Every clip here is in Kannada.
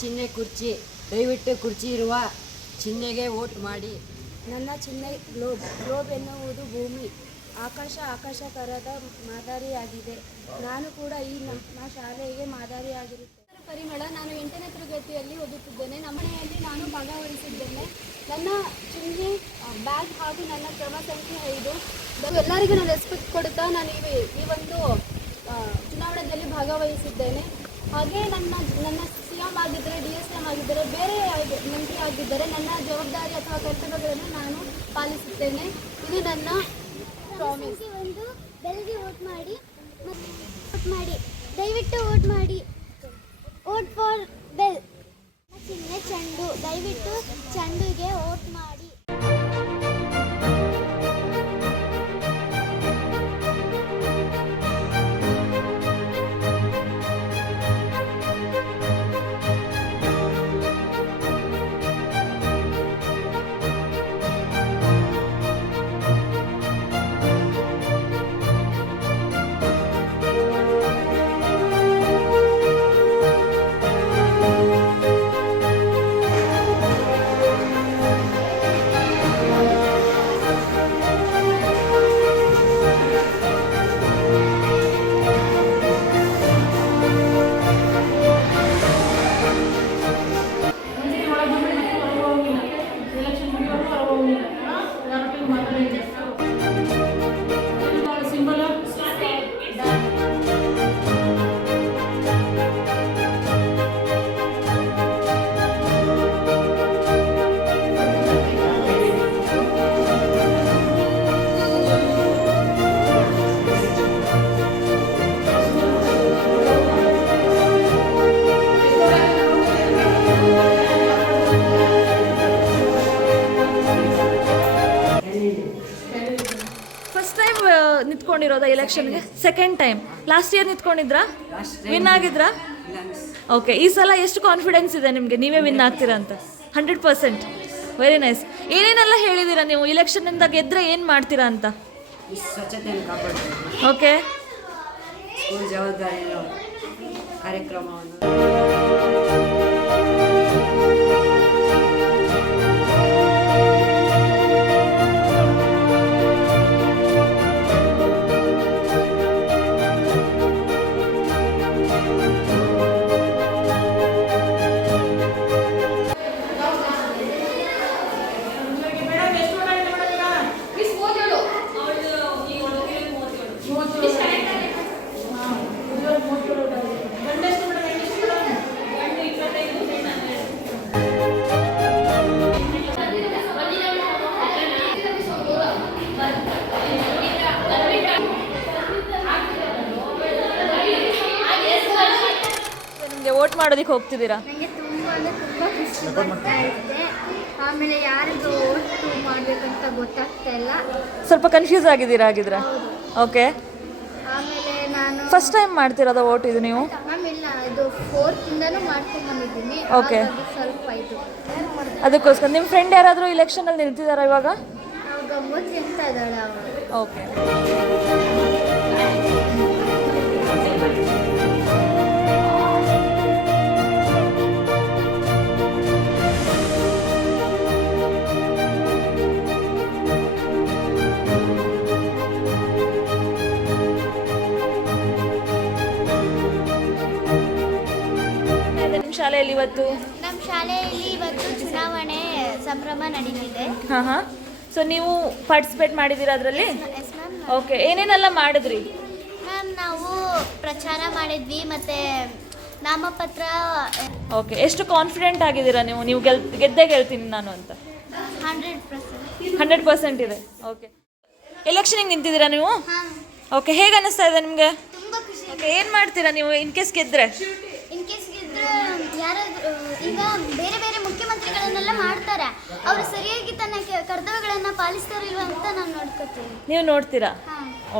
ಚಿಹ್ನೆ ಕುರ್ಚಿ ದಯವಿಟ್ಟು ಕುರ್ಚಿ ಇರುವ ಚಿಹ್ನೆಗೆ ವೋಟ್ ಮಾಡಿ. ನನ್ನ ಚಿಹ್ನೆ ಗ್ಲೋಬ್ ಗ್ಲೋಬ್ ಎನ್ನುವುದು ಭೂಮಿ. ಆಕಾಶ ಆಕಾಶಕರದ ಮಾದರಿಯಾಗಿದೆ. ನಾನು ಕೂಡ ಈ ನಮ್ಮ ಶಾಲೆಗೆ ಮಾದರಿಯಾಗಿರುತ್ತೆ ಪರಿಮಳ ನಾನು ಎಂಟನೇ ತರಗತಿಯಲ್ಲಿ ಓದುತ್ತಿದ್ದೇನೆ. ನಮ್ಮನೆಯಲ್ಲಿ ನಾನು ಭಾಗವಹಿಸಿದ್ದೇನೆ. ನನ್ನ ಚಿಹ್ನೆ ಬ್ಯಾಗ್ ಹಾಗೂ ನನ್ನ ಕ್ರಮ ಸಂಖ್ಯೆ ಐದು. ಎಲ್ಲರಿಗೂ ನಾನು ರೆಸ್ಪೆಕ್ಟ್ ಕೊಡುತ್ತಾ ನಾನು ಈ ಈ ಒಂದು ಚುನಾವಣೆಯಲ್ಲಿ ಭಾಗವಹಿಸಿದ್ದೇನೆ. ಹಾಗೆ ನನ್ನ ನನ್ನ ಆಗಿದ್ದರೆ ಡಿ ಎಸ್ ಎಂ ಆಗಿದ್ದರೆ, ಬೇರೆ ಮಂತ್ರಿ ಆಗಿದ್ದರೆ ನನ್ನ ಜವಾಬ್ದಾರಿ ಅಥವಾ ಕರ್ತವ್ಯಗಳನ್ನು ನಾನು ಪಾಲಿಸುತ್ತೇನೆ. ಇದು ನನ್ನ ಪ್ರಾಮಿಸ್ ಒಂದು ಬೆಲ್ಗೆ ವೋಟ್ ಮಾಡಿ ವೋಟ್ ಮಾಡಿ. ದಯವಿಟ್ಟು ವೋಟ್ ಮಾಡಿ. ವೋಟ್ ಫಾರ್ ಬೆಲ್ ಚಿಹ್ನೆ ಚೆಂಡು. ದಯವಿಟ್ಟು ಚೆಂಡುಗೆ ವೋಟ್ ಮಾಡಿ. ನಿಂತ್ಕೊಂಡಿರೋದಾ ಎಲೆಕ್ಷನ್ಗೆ ಸೆಕೆಂಡ್ ಟೈಮ್ ಲಾಸ್ಟ್ ಇಯರ್ ನಿಂತ್ಕೊಂಡಿದ್ರಾ? ವಿನ್ ಆಗಿದ್ರಾ? ಓಕೆ ಈ ಸಲ ಎಷ್ಟು ಕಾನ್ಫಿಡೆನ್ಸ್ ಇದೆ ನಿಮಗೆ? ನೀವೇ ವಿನ್ ಆಗ್ತೀರಾ ಅಂತ? ಹಂಡ್ರೆಡ್ ಪರ್ಸೆಂಟ್ ವೆರಿ ನೈಸ್ ಏನೇನೆಲ್ಲ ಹೇಳಿದ್ದೀರಾ ನೀವು? ಇಲೆಕ್ಷನ್ನಿಂದ ಗೆದ್ದರೆ ಏನು ಮಾಡ್ತೀರಾ ಅಂತ? ಓಕೆ ಜವಾಬ್ದಾರಿ ಕಾರ್ಯಕ್ರಮವನ್ನು. ವೋಟ್ ಮಾಡೋದಕ್ಕೆ ಹೋಗ್ತಿದ್ದೀರಾ? ನನಗೆ ತುಂಬ ಅಂದರೆ ತುಂಬ ಖುಷಿ ಬರ್ತಾ ಇದೆ. ಆಮೇಲೆ ಯಾರಿಗೂ ವೋಟು ಮಾಡಬೇಕಂತ ಗೊತ್ತಾಗ್ತಾ ಇಲ್ಲ. ಸ್ವಲ್ಪ ಕನ್ಫ್ಯೂಸ್ ಆಗಿದ್ದೀರಾ ಹಾಗಿದ್ರೆ? ಓಕೆ ಆಮೇಲೆ ನಾನು ಫಸ್ಟ್ ಟೈಮ್ ಮಾಡ್ತಿರೋದ ವೋಟ್ ಇದು ನೀವು? ಮ್ಯಾಮ್ ಇಲ್ಲ ಇದು ಫೋರ್ತಿಂದನೂ ಮಾಡ್ಕೊಂಡು ಬಂದಿದ್ದೀನಿ. Okay. ಆವಾಗ ಸ್ವಲ್ಪ ಇದು. ಅದಕ್ಕೋಸ್ಕರ ನಿಮ್ಮ ಫ್ರೆಂಡ್ ಯಾರಾದರೂ ಇಲೆಕ್ಷನಲ್ಲಿ ನಿಲ್ತಿದ್ದಾರಾ ಇವಾಗ? ಅವಾಗ ಗಮ್ಮತ್ತು ಅಂತ ಇದ್ದಾಳೆ ಅವಳು. ಓಕೆ ಶಾಲೆಯಲ್ಲಿ ಇವತ್ತು? ನಮ್ಮ ಶಾಲೆಯಲ್ಲಿ ಇವತ್ತು ಚುನಾವಣೆ ಸಂಭ್ರಮ ನಡೀತಿದೆ. ಹಾಂ ಹಾಂ. ಸೊ ನೀವು ಪಾರ್ಟಿಸಿಪೇಟ್ ಮಾಡಿದ್ದೀರಾ ಅದರಲ್ಲಿ? ಎಸ್ ಮ್ಯಾಮ್ ಓಕೆ ಏನೇನೆಲ್ಲ ಮಾಡಿದ್ರಿ? ಮ್ಯಾಮ್ ನಾವು ಪ್ರಚಾರ ಮಾಡಿದ್ವಿ ಮತ್ತೆ ನಾಮಪತ್ರ ಓಕೆ ಎಷ್ಟು ಕಾನ್ಫಿಡೆಂಟ್ ಆಗಿದ್ದೀರಾ ನೀವು? ನೀವು ಗೆಲ್ ಗೆದ್ದೇ ಗೆಲ್ತೀನಿ ನಾನು ಅಂತ. ಹಂಡ್ರೆಡ್ ಪರ್ಸೆಂಟ್ ಹಂಡ್ರೆಡ್ ಪರ್ಸೆಂಟ್ ಇದೆ. ಓಕೆ ಎಲೆಕ್ಷನಿಗೆ ನಿಂತಿದ್ದೀರಾ ನೀವು? ಹಾಂ ಓಕೆ ಹೇಗೆ ಅನ್ನಿಸ್ತಾ ಇದೆ ನಿಮಗೆ? ತುಂಬ ಖುಷಿ. ಓಕೆ ಏನು ಮಾಡ್ತೀರಾ ನೀವು? ಇನ್ ಕೇಸ್ ಗೆದ್ದರೆ ಇನ್ ಕೇಸ್ ಯಾರಾದ್ರೂ ಈಗ ಬೇರೆ ಬೇರೆ ಮುಖ್ಯಮಂತ್ರಿಗಳನ್ನೆಲ್ಲ ಮಾಡ್ತಾರೆ. ಅವರು ಸರಿಯಾಗಿ ತನ್ನ ಕರ್ತವ್ಯಗಳನ್ನು ಪಾಲಿಸ್ತಾರೋ ಇಲ್ವಾ ಅಂತ ನಾನು ನೋಡ್ಕೋತೀನಿ. ನೀವು ನೋಡ್ತೀರಾ?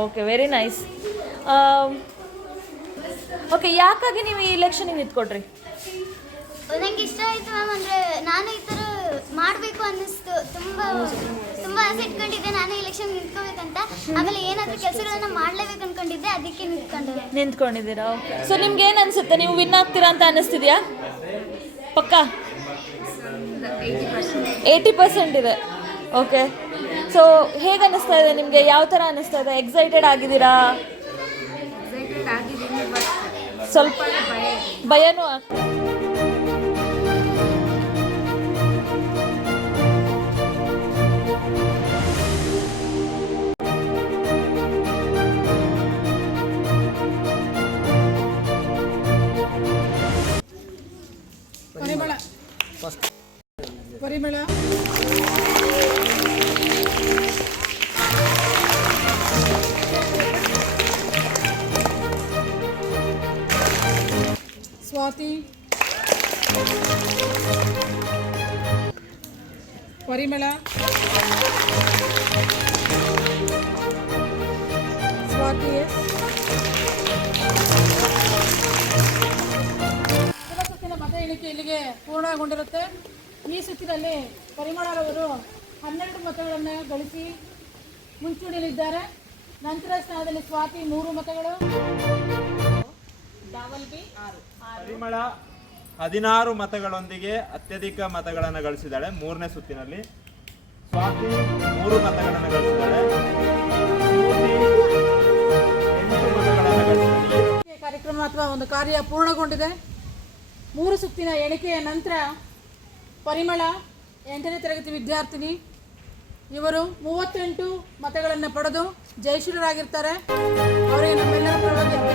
ಓಕೆ ವೆರಿ ನೈಸ್ ಓಕೆ ಯಾಕಾಗಿ ನೀವು ಈ ಎಲೆಕ್ಷನಿಗೆ ನಿಂತ್ಕೊಡ್ರಿ ನಂಗೆ ಇಷ್ಟ ಆಯ್ತು ಮ್ಯಾಮ್ ಅಂದರೆ ನಾನು ಈ ಥರ ಮಾಡಬೇಕು ಅನ್ನಿಸ್ತು. ತುಂಬ ತುಂಬ ಆಸೆ ಇಟ್ಕೊಂಡಿದ್ದೆ. ನಾನು ಎಲೆಕ್ಷನ್ ನಿಂತ್ಕೋಬೇಕಂತ. ಆಮೇಲೆ ಏನಾದ್ರೂ ಕೆಲಸಗಳನ್ನ ಮಾಡ್ಲೇಬೇಕು ಅನ್ಕೊಂಡಿದ್ದೆ. ಅದಕ್ಕೆ ನಿಂತ್ಕೊಂಡೆ. ನಿಂತ್ಕೊಂಡಿದ್ದೀರಾ? ಓಕೆ ಸೊ ನಿಮ್ಗೆ ಏನು ಅನ್ಸುತ್ತೆ? ನೀವು ವಿನ್ ಆಗ್ತೀರಾ ಅಂತ ಅನಿಸ್ತಿದ್ಯಾ? ಪಕ್ಕ? ಏಯ್ಟಿ ಪರ್ಸೆಂಟ್ ಇದೆ. ಓಕೆ ಸೊ ಹೇಗೆ ಅನಿಸ್ತಾ ಇದೆ ನಿಮಗೆ? ಯಾವ ಥರ ಅನಿಸ್ತಾ ಇದೆ? ಎಕ್ಸೈಟೆಡ್ ಆಗಿದ್ದೀರಾ? ಸ್ವಲ್ಪ ಭಯನೂ ಆಗ್- ಸ್ವಾತಿ. ಪರಿಮಳ. ಸ್ವಾತಿ. ಸುತ್ತಿನ ಮತ ಎಣಿಕೆ ಇಲ್ಲಿಗೆ ಪೂರ್ಣಗೊಂಡಿರುತ್ತೆ. ಈ ಸುತ್ತಿನಲ್ಲಿ ಪರಿಮಳರವರು ಹನ್ನೆರಡು ಮತಗಳನ್ನು ಗಳಿಸಿ ಮುಂಚೂಣಿಯಲ್ಲಿದ್ದಾರೆ. ನಂತರ ಸ್ಥಾನದಲ್ಲಿ ಸ್ವಾತಿ ಮೂರು ಮತಗಳು. ಪರಿಮಳ ಹದಿನಾರು ಮತಗಳೊಂದಿಗೆ ಅತ್ಯಧಿಕ ಮತಗಳನ್ನು ಗಳಿಸಿದ್ದಾಳೆ ಮೂರನೇ ಸುತ್ತಿನಲ್ಲಿ. ಸ್ವಾತಿ ಮೂರು ಮತಗಳನ್ನು ಗಳಿಸಿದ್ದಾಳೆ. ಕಾರ್ಯಕ್ರಮ ಅಥವಾ ಒಂದು ಕಾರ್ಯ ಪೂರ್ಣಗೊಂಡಿದೆ. ಮೂರು ಸುತ್ತಿನ ಎಣಿಕೆಯ ನಂತರ ಪರಿಮಳ ಎಂಟನೇ ತರಗತಿ ವಿದ್ಯಾರ್ಥಿನಿ ಇವರು ಮೂವತ್ತೆಂಟು ಮತಗಳನ್ನು ಪಡೆದು ಜಯಶೀಲರಾಗಿರ್ತಾರೆ ಅವರಿಗೆ ನಮ್ಮೆಲ್ಲರ ಪರವಾಗಿ.